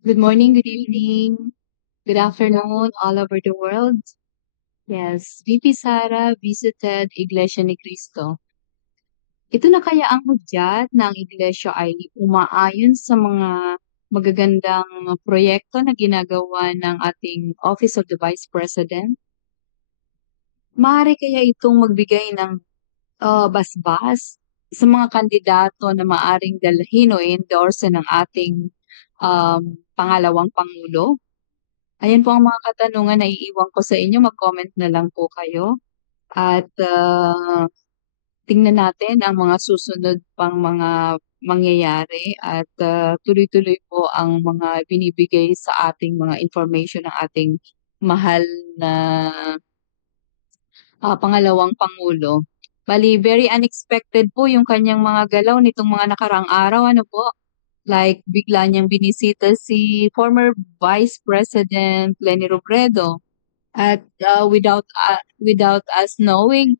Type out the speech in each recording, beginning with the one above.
Good morning, good evening, good afternoon, all over the world. Yes, VP Sara visited Iglesia ni Cristo. Ito na kaya ang hudyat na ang iglesia ay umaayon sa mga magagandang proyekto na ginagawa ng ating Office of the Vice President? Maaari kaya itong magbigay ng basbas sa mga kandidato na maaring dalhin o endorse ng ating pangalawang Pangulo? Ayan po ang mga katanungan na iiwan ko sa inyo. Mag-comment na lang po kayo. At tingnan natin ang mga susunod pang mga mangyayari at tuloy-tuloy po ang mga binibigay sa ating mga information ng ating mahal na pangalawang Pangulo. Bali, very unexpected po yung kanyang mga galaw nitong mga nakarang araw. Ano po? Like, bigla niyang binisita si former Vice President Leni Robredo. At without us knowing,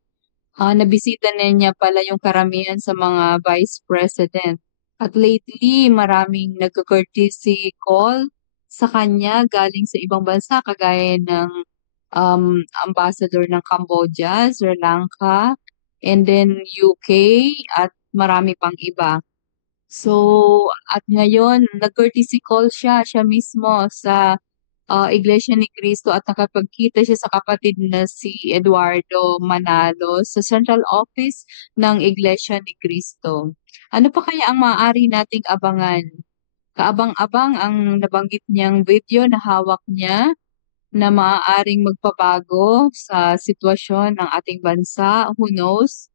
nabisita na niya pala yung karamihan sa mga vice president. At lately, maraming nagka-courtesy call sa kanya galing sa ibang bansa kagaya ng ambassador ng Cambodia, Sri Lanka, and then UK at marami pang iba. So, at ngayon, nag-courtesy call siya mismo sa Iglesia ni Cristo at nakapagkita siya sa kapatid na si Eduardo Manalo sa central office ng Iglesia ni Cristo. Ano pa kaya ang maaari nating abangan? Kaabang-abang ang nabanggit niyang video na hawak niya na maaaring magpabago sa sitwasyon ng ating bansa. Who knows?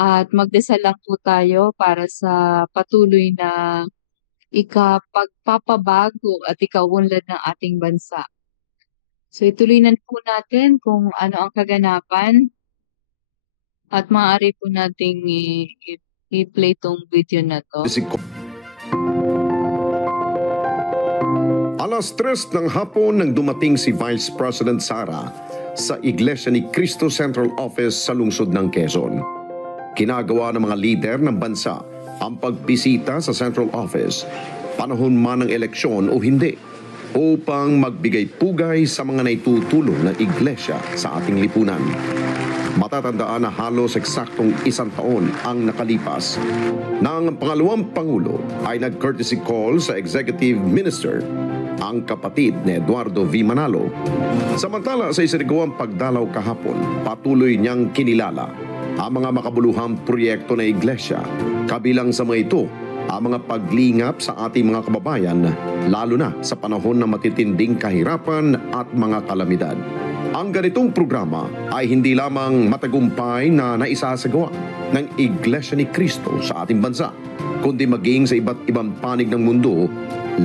At magdasal lang po tayo para sa patuloy na ikapagpapabago at ikaunlad ng ating bansa. So ituloy na po natin kung ano ang kaganapan at maaari po nating i-play tong video na to. Alas 3 ng hapon nang dumating si Vice President Sara sa Iglesia ni Cristo Central Office sa lungsod ng Quezon. Kinagawa ng mga lider ng bansa ang pagbisita sa Central Office, panahon man ng eleksyon o hindi, upang magbigay pugay sa mga naitutulong ng iglesia sa ating lipunan. Matatandaan na halos eksaktong 1 taon ang nakalipas nang ang pangalawang Pangulo ay nag-courtesy call sa Executive Minister, ang kapatid ni Eduardo V. Manalo. Samantala sa isinagawang pagdalaw kahapon, patuloy niyang kinilala ang mga makabuluhang proyekto ng iglesia. Kabilang sa mga ito, ang mga paglingap sa ating mga kababayan, lalo na sa panahon ng matitinding kahirapan at mga kalamidad. Ang ganitong programa ay hindi lamang matagumpay na naisasagawa ng Iglesia ni Cristo sa ating bansa, kundi maging sa iba't ibang panig ng mundo,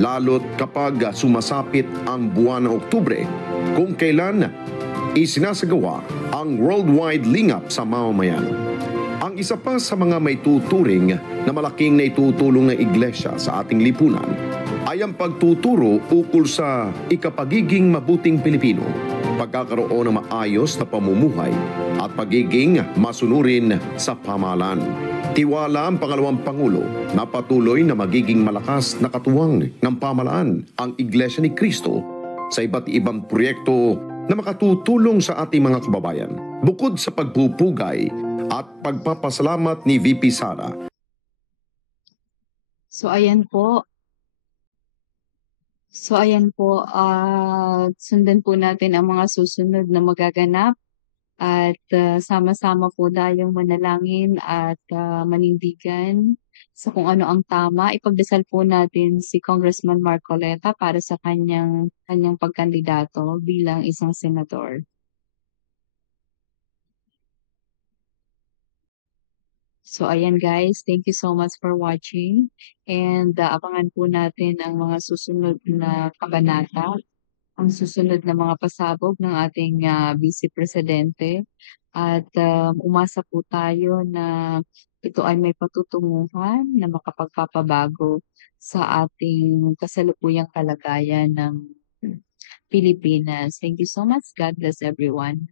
lalo't kapag sumasapit ang buwan ng Oktubre, kung kailan isinasagawa ang worldwide lingap sa mamamayan. Ang isa pa sa mga may tuturing na malaking naitutulong ng iglesia sa ating lipunan ay ang pagtuturo ukol sa ikapagiging mabuting Pilipino, pagkakaroon ng maayos na pamumuhay at pagiging masunurin sa pamahalaan. Tiwala ang pangalawang Pangulo na patuloy na magiging malakas na katuwang ng pamahalaan ang Iglesia ni Cristo sa iba't ibang proyekto na makatutulong sa ating mga kababayan. Bukod sa pagpupugay at pagpapasalamat ni VP Sara. So ayan po. Sundan po natin ang mga susunod na magaganap at sama-sama po tayong manalangin at manindigan sa kung ano ang tama. Ipagdasal po natin si Congressman Marcoleta para sa kanyang pagkandidato bilang isang senador. So ayan guys, thank you so much for watching and abangan po natin ang mga susunod na kabanata, ang susunod na mga pasabog ng ating Vice Presidente at umasa po tayo na ito ay may patutunguhan na makapagpapabago sa ating kasalukuyang kalagayan ng Pilipinas. Thank you so much. God bless everyone.